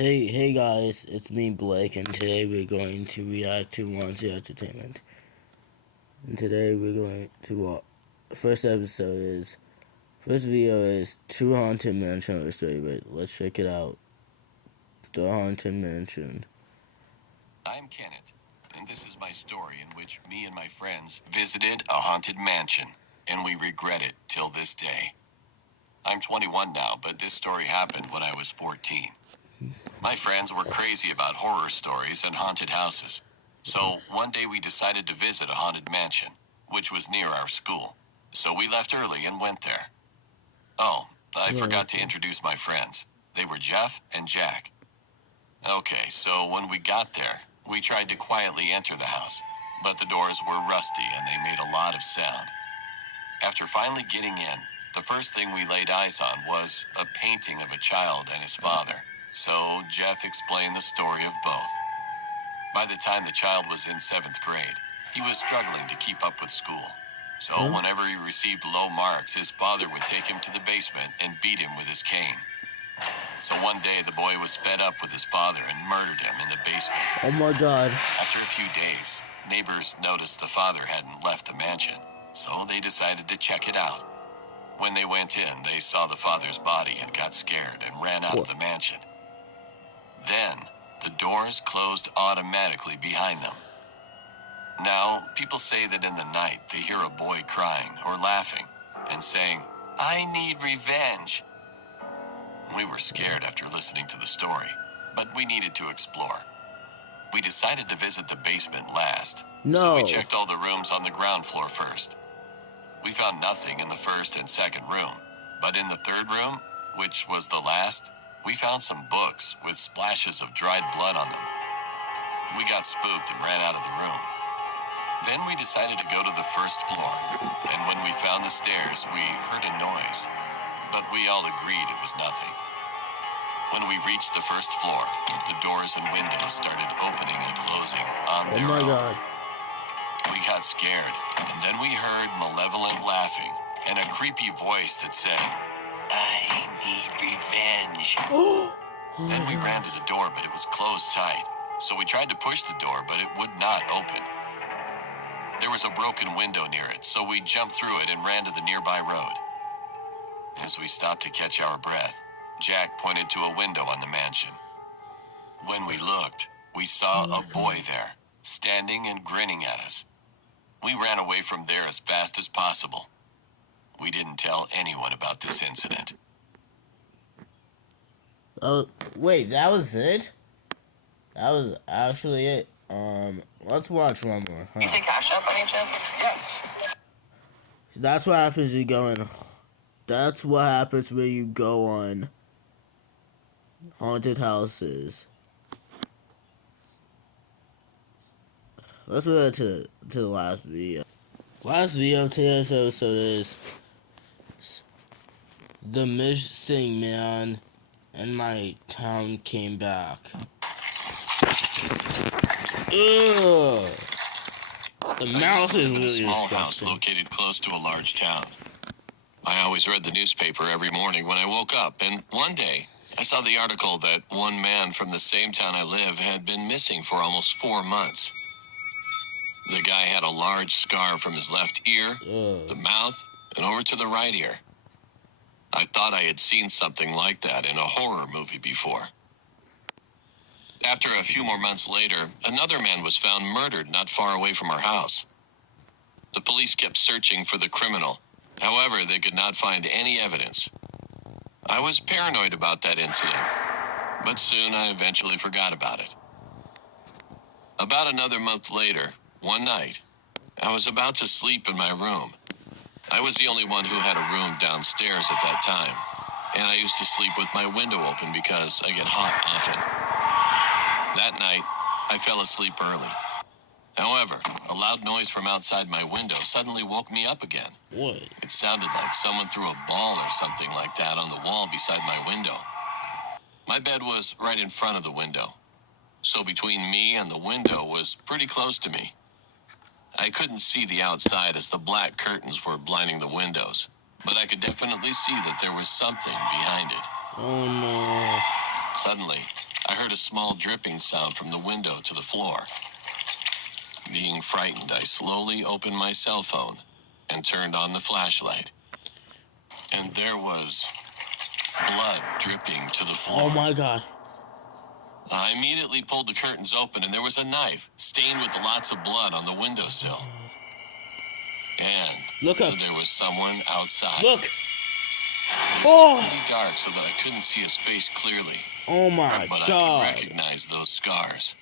Hey guys, it's me Blake, and today we're going to react to wansee Entertainment. And today we're going to first video is True Haunted Mansion or story. But let's check it out. The Haunted Mansion. I'm Kenneth, and this is my story in which me and my friends visited a haunted mansion, and we regret it till this day. I'm 21 now, but this story happened when I was 14. My friends were crazy about horror stories and haunted houses. So one day we decided to visit a haunted mansion, which was near our school. So we left early and went there. Oh, I forgot to introduce my friends. They were Jeff and Jack. Okay, so when we got there, we tried to quietly enter the house, but the doors were rusty and they made a lot of sound. After finally getting in, the first thing we laid eyes on was a painting of a child and his father. So Jeff explained the story of both. By the time the child was in 7th grade, he was struggling to keep up with school. So whenever he received low marks, his father would take him to the basement and beat him with his cane. So one day the boy was fed up with his father and murdered him in the basement. Oh my god. After a few days, neighbors noticed the father hadn't left the mansion, so they decided to check it out. When they went in, they saw the father's body and got scared and ran out of the mansion. Then, the doors closed automatically behind them. Now, people say that in the night they hear a boy crying or laughing and saying, "I need revenge." We were scared after listening to the story, but we needed to explore. We decided to visit the basement last, so we checked all the rooms on the ground floor first. We found nothing in the first and second room, but in the third room, which was the last, we found some books with splashes of dried blood on them. We got spooked and ran out of the room. Then we decided to go to the first floor, and when we found the stairs, we heard a noise, but we all agreed it was nothing. When we reached the first floor, the doors and windows started opening and closing on their own. God. We got scared, and then we heard malevolent laughing and a creepy voice that said, "I need revenge." Then we ran to the door, but it was closed tight. So we tried to push the door, but it would not open. There was a broken window near it, so we jumped through it and ran to the nearby road. As we stopped to catch our breath, Jack pointed to a window on the mansion. When we looked, we saw a boy there, standing and grinning at us. We ran away from there as fast as possible. We didn't tell anyone about this incident. Oh, wait, that was it? That was actually it. Let's watch one more. You take Cash App by any chance? Yes. That's what happens when you go in. That's what happens when you go on haunted houses. Let's go to the last video. Last video today's episode is the missing man and my town came back. Ugh. The mouse is really a small house disgusting. located close to a large town. I always read the newspaper every morning when I woke up, and one day I saw the article that one man from the same town I live had been missing for almost 4 months. The guy had a large scar from his left ear, the mouth, and over to the right ear. I thought I had seen something like that in a horror movie before. After a few more months later, another man was found murdered not far away from our house. The police kept searching for the criminal. However, they could not find any evidence. I was paranoid about that incident, but soon I eventually forgot about it. About another month later, one night, I was about to sleep in my room. I was the only one who had a room downstairs at that time, and I used to sleep with my window open because I get hot often. That night, I fell asleep early. However, a loud noise from outside my window suddenly woke me up again. What? It sounded like someone threw a ball or something like that on the wall beside my window. My bed was right in front of the window, so between me and the window was pretty close to me. I couldn't see the outside as the black curtains were blinding the windows, but I could definitely see that there was something behind it. Oh no. Suddenly, I heard a small dripping sound from the window to the floor. Being frightened, I slowly opened my cell phone and turned on the flashlight. And there was blood dripping to the floor. Oh my god. I immediately pulled the curtains open, and there was a knife stained with lots of blood on the windowsill. And Look up. there was someone outside. Look. It was Oh. pretty dark so that I couldn't see his face clearly. Oh my But I god. could recognize those scars.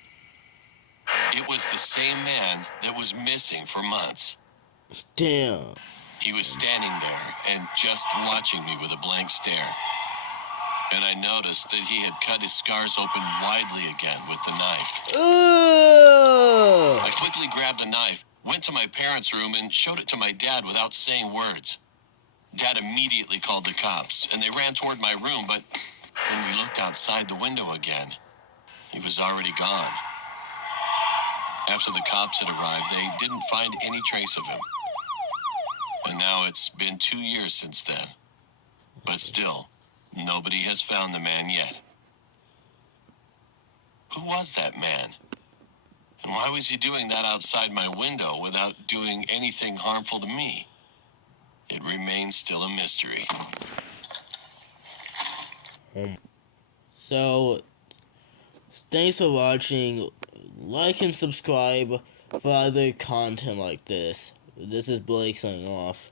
It was the same man that was missing for months. Damn. He was standing there and just watching me with a blank stare. And I noticed that he had cut his scars open widely again with the knife. Ugh. I quickly grabbed the knife, went to my parents' room, and showed it to my dad without saying words. Dad immediately called the cops, and they ran toward my room, but when we looked outside the window again, he was already gone. After the cops had arrived, they didn't find any trace of him. And now it's been 2 years since then. But still, nobody has found the man yet. Who was that man? And why was he doing that outside my window without doing anything harmful to me? It remains still a mystery. So, thanks for watching. Like and subscribe for other content like this. This is Blake signing off.